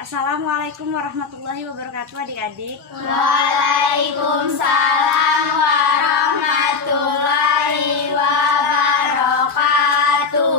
Assalamualaikum warahmatullahi wabarakatuh adik-adik. Waalaikumsalam warahmatullahi wabarakatuh.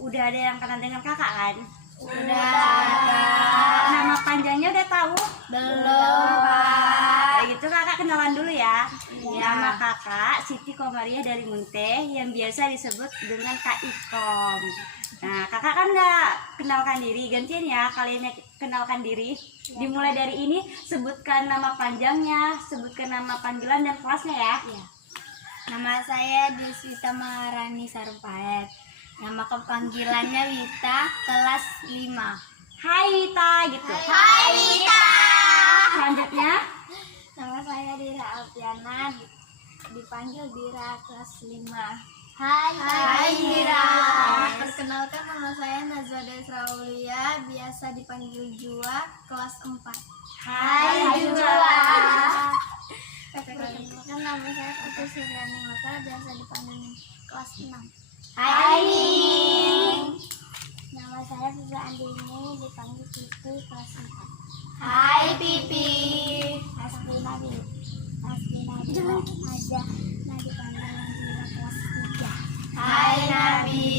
Udah ada yang kenal dengan kakak kan? Udah. Nama panjangnya udah tahu? Belum, Pak. Gitu kakak kenalan dulu ya. Iya. Nama kakak Siti Komariah dari Munteh yang biasa disebut dengan Kak Ikom. Nah, kakak kan udah kenalkan diri, gantian ya kalian yang kenalkan diri. Dimulai dari ini, sebutkan nama panjangnya, sebutkan nama panggilan dan kelasnya ya. Iya. Nama saya Deswita Maharani Sarumpait. Nama kepanggilannya Wita, kelas 5. Hai Wita gitu. Hai Wita. Selanjutnya, Nama saya Dira Alfiana, dipanggil Dira, kelas 5. Hai Dira. Perkenalkan, nama saya Nazada Israulia, biasa dipanggil Jua, kelas 4. Hai Jua. Perkenalkan, nama saya Putri Suryani Mata, biasa dipanggil kelas 6. Hai. Nama saya Pipi Andini, dipanggil Pipi, kelas 4. Hai Pipi. Asli Nabi Dila aja, nah dipanggil Dila, kelas 3. Hai Nabi.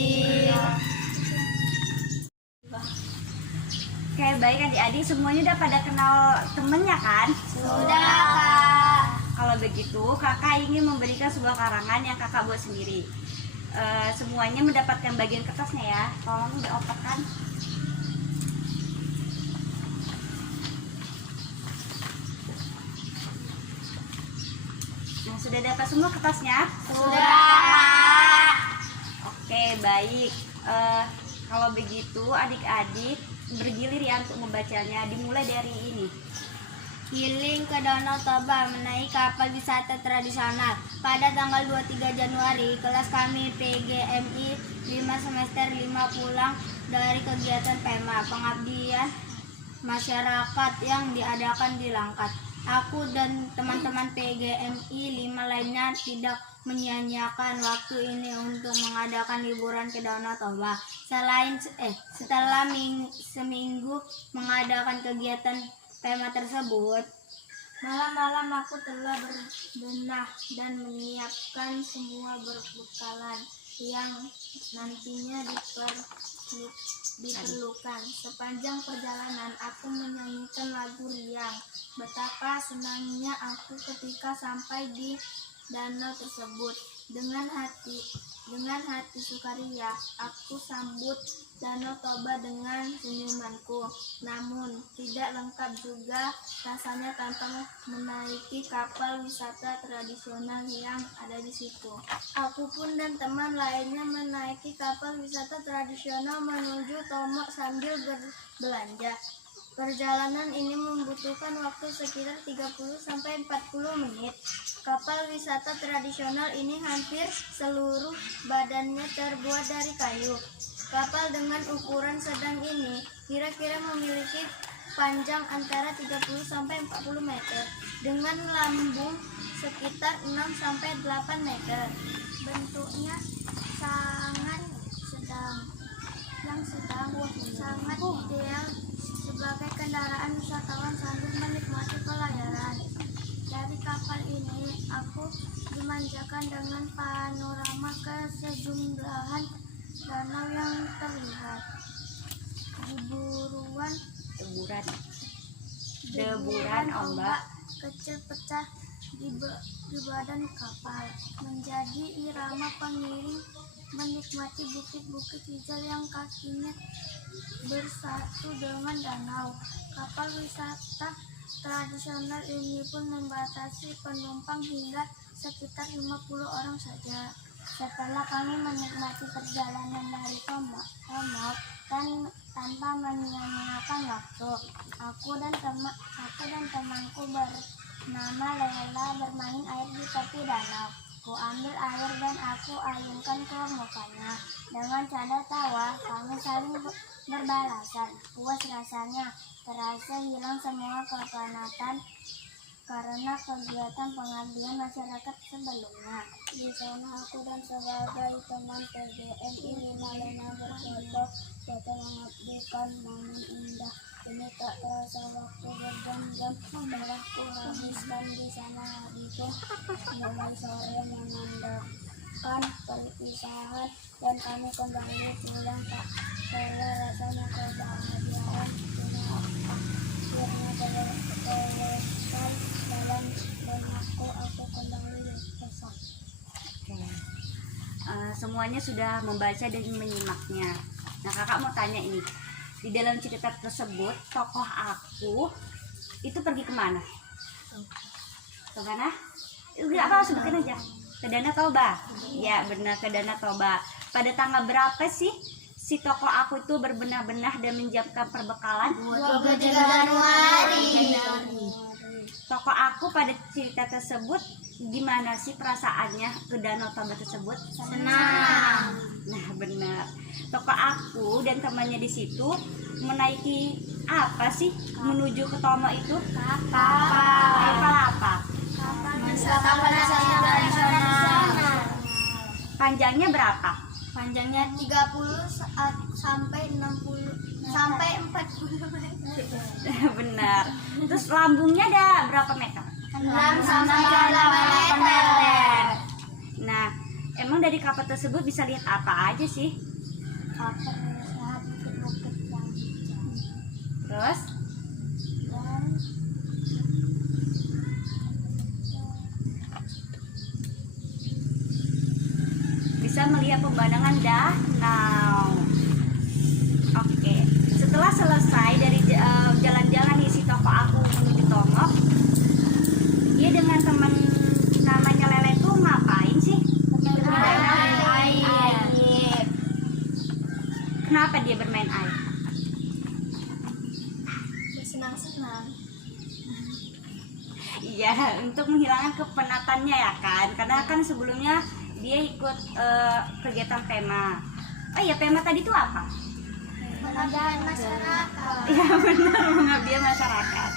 Oke, baik adik-adik, semuanya udah pada kenal temennya kan? Sudah, Kak. Kalau begitu, kakak ingin memberikan sebuah karangan yang kakak buat sendiri. Semuanya mendapatkan bagian kertasnya ya. Tolong dioperkan. Nah, sudah dapat semua kertasnya? Sudah. Oke, baik. Kalau begitu, adik-adik bergilir ya untuk membacanya. Dimulai dari ini. Healing ke Danau Toba menaiki kapal wisata tradisional. Pada tanggal 23 Januari, kelas kami PGMI 5 semester 5 pulang dari kegiatan PEMA, pengabdian masyarakat yang diadakan di Langkat. Aku dan teman-teman PGMI 5 lainnya tidak menyia-nyiakan waktu ini untuk mengadakan liburan ke Danau Toba. Setelah seminggu mengadakan kegiatan tema tersebut, malam-malam aku telah berbenah dan menyiapkan semua berbekalan yang nantinya diperlukan. Sepanjang perjalanan aku menyanyikan lagu riang. Betapa senangnya aku ketika sampai di danau tersebut. Dengan hati sukaria, aku sambut Danau Toba dengan senyumanku. Namun, tidak lengkap juga rasanya tanpa menaiki kapal wisata tradisional yang ada di situ. Aku pun dan teman lainnya menaiki kapal wisata tradisional menuju Tomok sambil berbelanja. Perjalanan ini membutuhkan waktu sekitar 30-40 menit. Kapal wisata tradisional ini hampir seluruh badannya terbuat dari kayu. Kapal dengan ukuran sedang ini kira-kira memiliki panjang antara 30-40 meter dengan lambung sekitar 6-8 meter. Bentuknya sangat ideal sebagai kendaraan wisatawan sambil menikmati pelayaran. Dari kapal ini, aku dimanjakan dengan panorama kesejumlahan danau yang terlihat. Deburan ombak kecil pecah di badan kapal, menjadi irama pengiring menikmati bukit-bukit hijau yang kakinya bersatu dengan danau. Kapal wisata tradisional ini pun membatasi penumpang hingga sekitar 50 orang saja. Setelah kami menikmati perjalanan dari Tomok dan tanpa menyia-nyiakan waktu, aku dan temanku bernama Lela bermain air di tepi danau. Ku ambil air dan aku ayunkan ke mukanya. Dengan canda tawa, kami saling berbalasan. Puas rasanya, terasa hilang semua kepenatan karena kegiatan pengabdian masyarakat sebelumnya. Di sana aku dan sebagai teman PGMI 5 lainnya berfoto mengabdikan momen indah. Ini tak Mulai sore menandakan perpisahan dan kami kembali pulang tak saya rasanya kebahagiaan akhirnya selesai jalan dan aku kembali besok. Oke. Semuanya sudah membaca dan menyimaknya. Nah, kakak mau tanya ini, di dalam cerita tersebut tokoh aku itu pergi kemana? Kemana? Enggak apa, sebutin aja. Ke Danau Toba. Ya benar, ke Danau Toba. Pada tanggal berapa sih si tokoh aku itu berbenah-benah dan menyiapkan perbekalan? 23 Januari. Tokoh aku pada cerita tersebut gimana sih perasaannya ke Danau Toba tersebut? Senang. Nah benar. Tokoh aku dan temannya di situ menaiki apa sih menuju ke Toba itu? Kapal apa? Wisata tradisional. Panjangnya berapa? Panjangnya 30 sampai 60 sampai 40 meter. Benar. Terus lambungnya ada berapa meter? 6 sampai 8 meter. Nah, emang dari kapal tersebut bisa lihat apa aja sih? Kapal melihat bukit-bukit yang hijau. Terus Dan bisa melihat pemandangan danau. Oke, setelah selesai dari jalan-jalan nih si tokoh aku menuju Tomok, dia dengan teman namanya Lele tuh ngapain sih? bermain air. Kenapa dia bermain air? Senang-senang. Iya, untuk menghilangkan kepenatannya ya kan, karena kan sebelumnya dia ikut kegiatan PEMA. Oh iya, PEMA tadi itu apa? Pengabdian masyarakat. Iya benar, mengabdi masyarakat.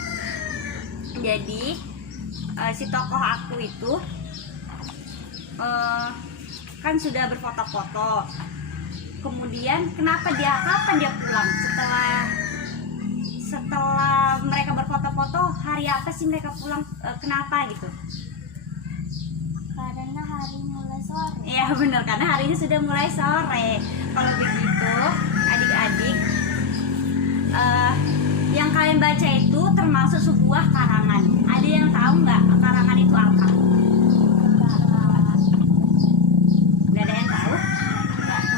Jadi si tokoh aku itu kan sudah berfoto-foto. Kemudian kapan dia pulang setelah mereka berfoto-foto? Hari apa sih mereka pulang? Kenapa gitu? Karena hari mulai sore. Iya benar, karena harinya sudah mulai sore. Kalau begitu adik-adik, yang kalian baca itu termasuk sebuah karangan. Ada yang tahu nggak karangan itu apa? Nggak ada yang tahu?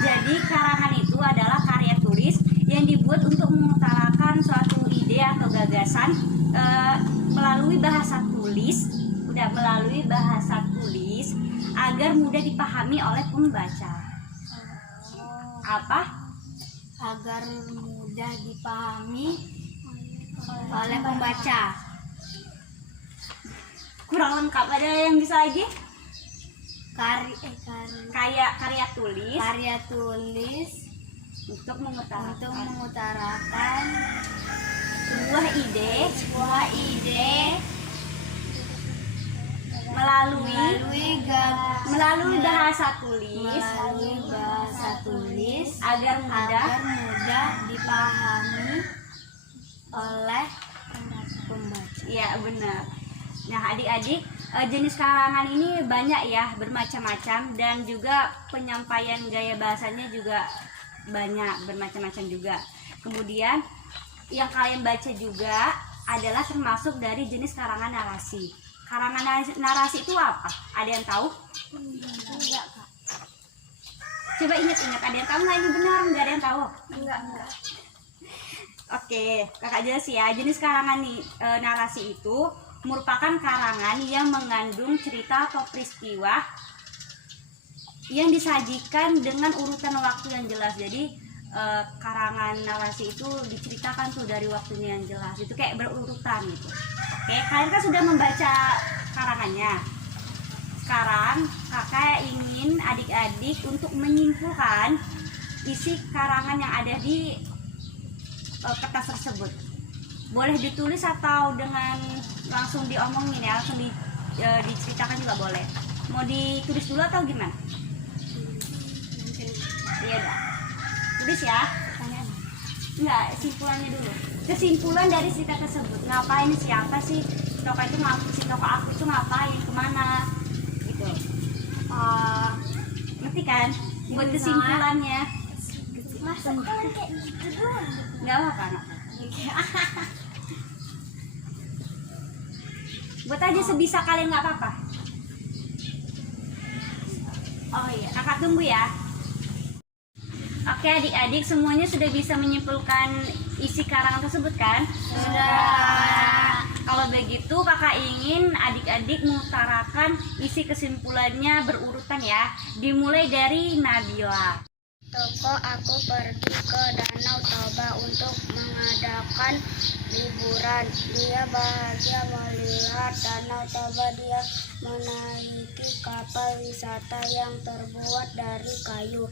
Jadi karangan itu adalah karya tulis yang dibuat untuk mengutarakan suatu ide atau gagasan melalui bahasa tulis. Melalui bahasa tulis agar mudah dipahami oleh pembaca. Apa? Agar mudah dipahami oleh pembaca. Kurang lengkap, ada yang bisa lagi? Karya tulis untuk mengutarakan sebuah ide melalui bahasa tulis agar mudah dipahami oleh pembaca. Iya benar. Nah adik-adik, jenis karangan ini banyak ya, bermacam-macam, dan juga penyampaian gaya bahasanya juga banyak, bermacam-macam juga. Kemudian yang kalian baca juga adalah termasuk dari jenis karangan narasi. Karangan narasi itu apa? Ada yang tahu? Enggak, Kak. Coba ingat-ingat, ada yang tahu nggak ini benar? Nggak ada yang tahu? Enggak. Oke, kakak jelas ya. Jenis karangan narasi itu merupakan karangan yang mengandung cerita atau peristiwa yang disajikan dengan urutan waktu yang jelas. Jadi karangan narasi itu diceritakan tuh dari waktunya yang jelas. Itu kayak berurutan gitu. Oke, kalian kan sudah membaca karangannya. Sekarang kakak ingin adik-adik untuk menyimpulkan isi karangan yang ada di kertas tersebut. Boleh ditulis atau dengan langsung diomongin ya, langsung diceritakan juga boleh. Mau ditulis dulu atau gimana? Iya dah. Tulis ya. Enggak, simpulannya dulu. Kesimpulan dari cerita tersebut. Ngapain, siapa sih si tokoh aku itu ngapain, kemana? ngerti kan? Buat kesimpulannya. Masa kalian kayak gitu doang? Nggak apa-apa. Buat aja sebisa kalian, nggak apa-apa. Oh iya, kakak tunggu ya. Oke adik-adik, semuanya sudah bisa menyimpulkan isi karangan tersebut kan? Sudah. Kalau begitu kakak ingin adik-adik mengutarakan isi kesimpulannya berurutan ya. Dimulai dari Nabila. Toko aku pergi ke Danau Toba untuk mengadakan liburan. Dia bahagia melihat Danau Toba. Dia menaiki kapal wisata yang terbuat dari kayu.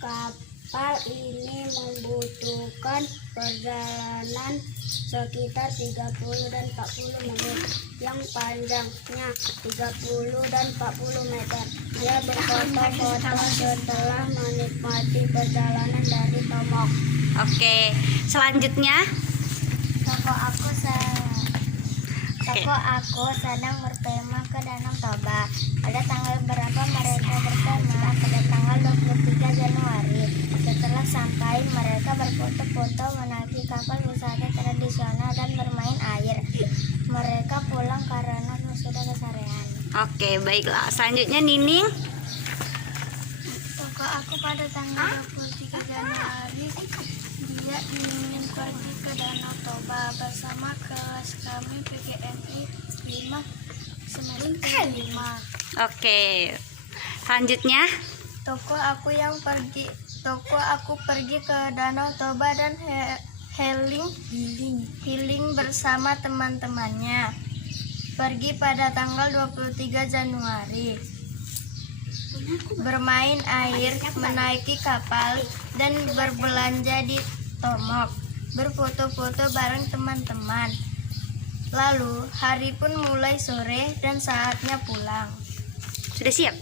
Kapal ini membutuhkan perjalanan sekitar 30 dan 40 menit, yang panjangnya 30 dan 40 meter. Dia berfoto-foto setelah menikmati perjalanan dari Tomok. Oke, selanjutnya. Toko aku sedang bertema ke Danau Toba. Pada tanggal berapa mereka bertema? Pada tanggal 23 Januari. Setelah sampai, mereka berfoto-foto menaiki kapal wisata tradisional dan bermain air. Mereka pulang karena sudah keseharian. Oke, baiklah. Selanjutnya Nining. Toko aku pada tanggal 23 Januari, dia ingin pergi ke Danau Toba bersama kelas kami PGMI 5 semester 5. Oke. Selanjutnya. Toko aku pergi ke Danau Toba dan healing bersama teman-temannya. Pergi pada tanggal 23 Januari. Bermain air, menaiki kapal, dan berbelanja di Tomok. Berfoto-foto bareng teman-teman. Lalu hari pun mulai sore dan saatnya pulang. Sudah siap?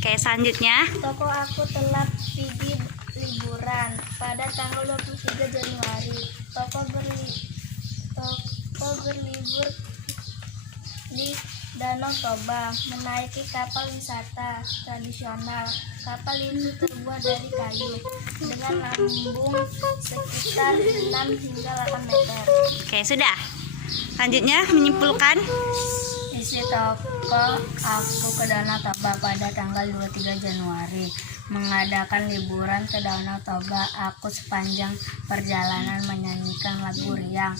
Oke, selanjutnya. Toko aku telah pergi liburan pada tanggal 23 Januari. Toko berlibur di Danau Toba, menaiki kapal wisata tradisional. Kapal itu terbuat dari kayu dengan lambung sekitar 6 hingga 8 meter. Oke, sudah. Selanjutnya menyimpulkan. Isi toko aku ke Danau Toba pada tanggal 23 Januari. Mengadakan liburan ke Danau Toba, aku sepanjang perjalanan menyanyikan lagu riang,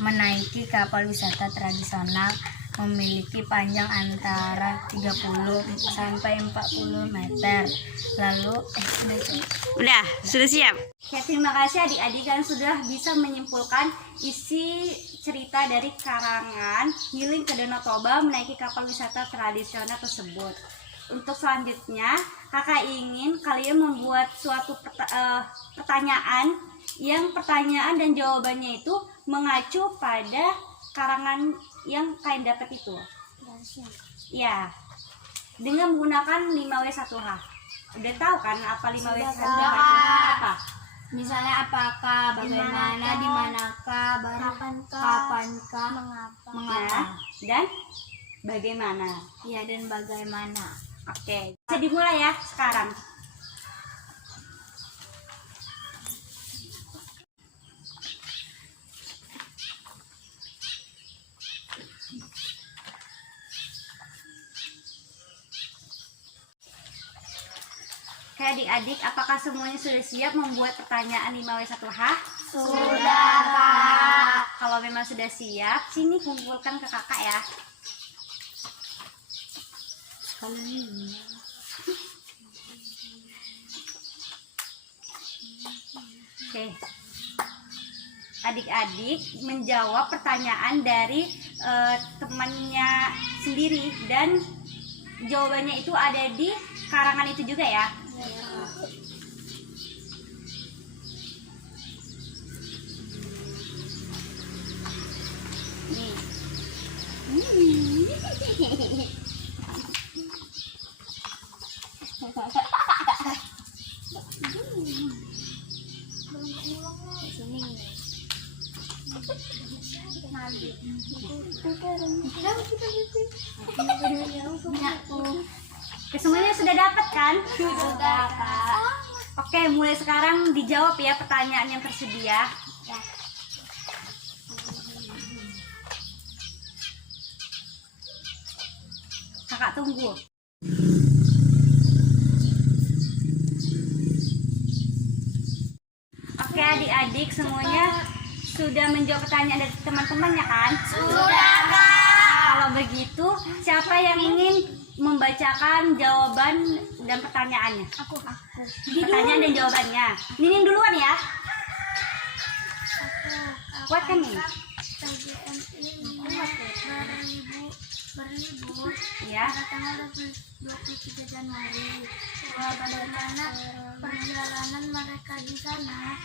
menaiki kapal wisata tradisional, memiliki panjang antara 30 sampai 40 meter. Lalu Sudah siap. Ya, terima kasih adik-adik, kan sudah bisa menyimpulkan isi cerita dari karangan Healing ke Danau Toba menaiki kapal wisata tradisional tersebut. Untuk selanjutnya, kakak ingin kalian membuat suatu pertanyaan yang pertanyaan dan jawabannya itu mengacu pada karangan yang kalian dapat itu. Ya, dengan menggunakan 5W1H. Udah tahu kan apa 5W1H? Apa? misalnya apakah, bagaimana, di manakah, kapankah, mengapa, dan bagaimana. ya, dan bagaimana. Oke, bisa dimulai ya sekarang. Oke adik-adik, apakah semuanya sudah siap membuat pertanyaan 5W1H? Sudah, Kak. Kalau memang sudah siap, sini kumpulkan ke kakak ya. Oke, adik-adik menjawab pertanyaan dari temannya sendiri dan jawabannya itu ada di karangan itu juga ya. Oke, semuanya sudah dapat kan? Sudah, Kak. Oke, mulai sekarang dijawab ya pertanyaan yang tersedia. Kakak tunggu. Oke, adik-adik semuanya sudah menjawab pertanyaan dari teman-temannya kan? Sudah, Kak. Kalau begitu, siapa yang ingin membacakan jawaban dan pertanyaannya? Aku. Pertanyaan dan jawabannya. Nining duluan ya. Kuat kan nih? PGMI berlibur Ya. pada tanggal 23 Januari. Bagaimana perjalanan mereka di sana?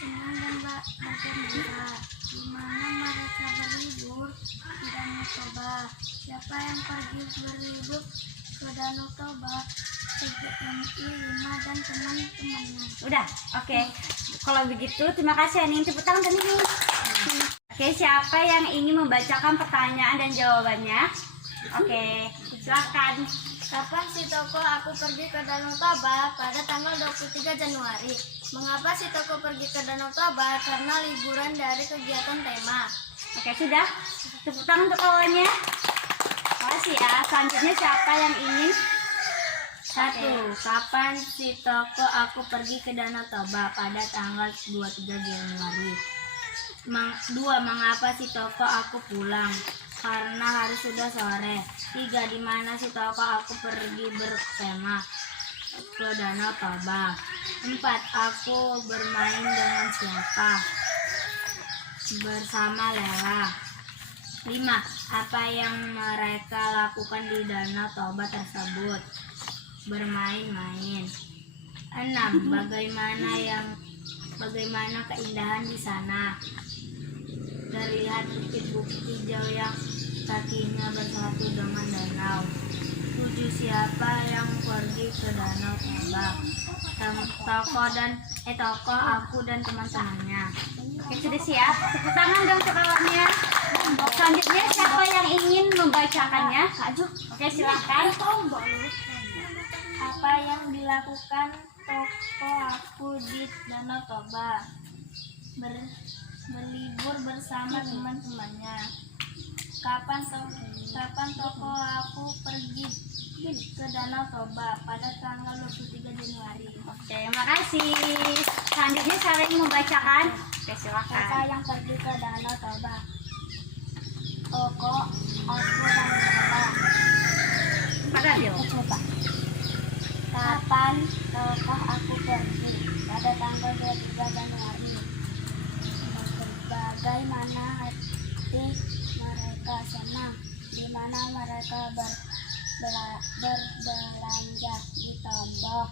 Senang dan bergembira. Di mana mereka berlibur di Danau Toba. Siapa yang pergi berlibur ke Danau Toba? PGMI 5 dan teman-temannya. Udah, oke. Kalau begitu, terima kasih Nining. Tepuk tangan ke Nining. Oke, siapa yang ingin membacakan pertanyaan dan jawabannya? Oke, silakan. Kapan si toko aku pergi ke Danau Toba? Pada tanggal 23 Januari. Mengapa si toko pergi ke Danau Toba? Karena liburan dari kegiatan tema. Oke, sudah. Tepuk tangan untuk kawannya. Makasih ya. Selanjutnya siapa yang ingin? 1. Kapan si toko aku pergi ke Danau Toba? Pada tanggal 23 Januari. 2. Mengapa si toko aku pulang? Karena hari sudah sore. 3. Di mana si toko aku pergi berkemah ke Danau Toba? 4. Aku bermain dengan siapa? Bersama Lela. 5. Apa yang mereka lakukan di Danau Toba tersebut? Bermain-main. 6. Bagaimana keindahan di sana? Terlihat bukit-bukit hijau yang kakinya bersatu dengan danau. 7. Siapa yang pergi ke Danau Toba? Toko aku dan teman-temannya. Oke, sudah siap? Tepuk tangan dong untuk kawannya. Selanjutnya siapa yang ingin membacakannya? Oke, silakan. Apa yang dilakukan toko aku di Danau Toba? Berlibur bersama teman-temannya. Kapan toko aku pergi ke Danau Toba? Pada tanggal 23 Januari. Oke, makasih. Selanjutnya siapa yang membacakan? Oke, silakan. Siapa yang pergi ke Danau Toba? Toko aku dan Toba. Pak Radio. Coba. Kapan toko aku pergi? Pada tanggal 23 Januari. Bagaimana hati mereka senang? Di mana mereka berbelanja di Tombok?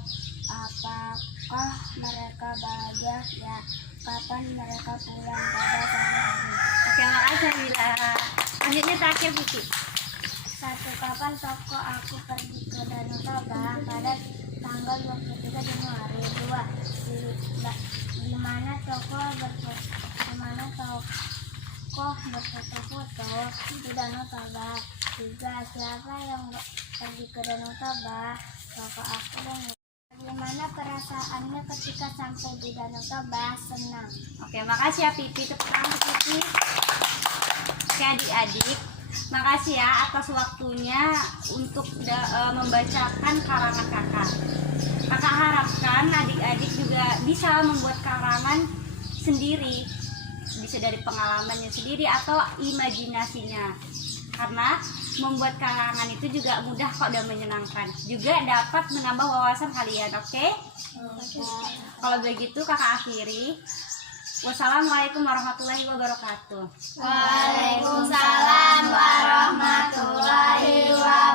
Apakah mereka bahagia? Ya. Kapan mereka pulang pada hari? Oke, makasih Bila. Selanjutnya terakhir Vicky. 1. Kapan toko aku pergi ke Danau Toba? Pada tanggal 23 Januari. 2. Di mana toko berfoto-foto di Danau Toba? 3. Siapa yang pergi ke Danau Toba? Toko aku dan bagaimana perasaannya ketika sampai di Danau Toba? Senang. Oke, makasih ya Pipi. Tepuk tangan untuk Pipi. Oke, adik-adik, makasih ya atas waktunya untuk membacakan karangan kakak. Kakak harapkan adik-adik juga bisa membuat karangan sendiri, bisa dari pengalamannya sendiri atau imajinasinya. Karena membuat karangan itu juga mudah kok dan menyenangkan. Juga dapat menambah wawasan kalian, oke? Kalau begitu kakak akhiri. Wassalamualaikum warahmatullahi wabarakatuh. Waalaikumsalam warahmatullahi wabarakatuh.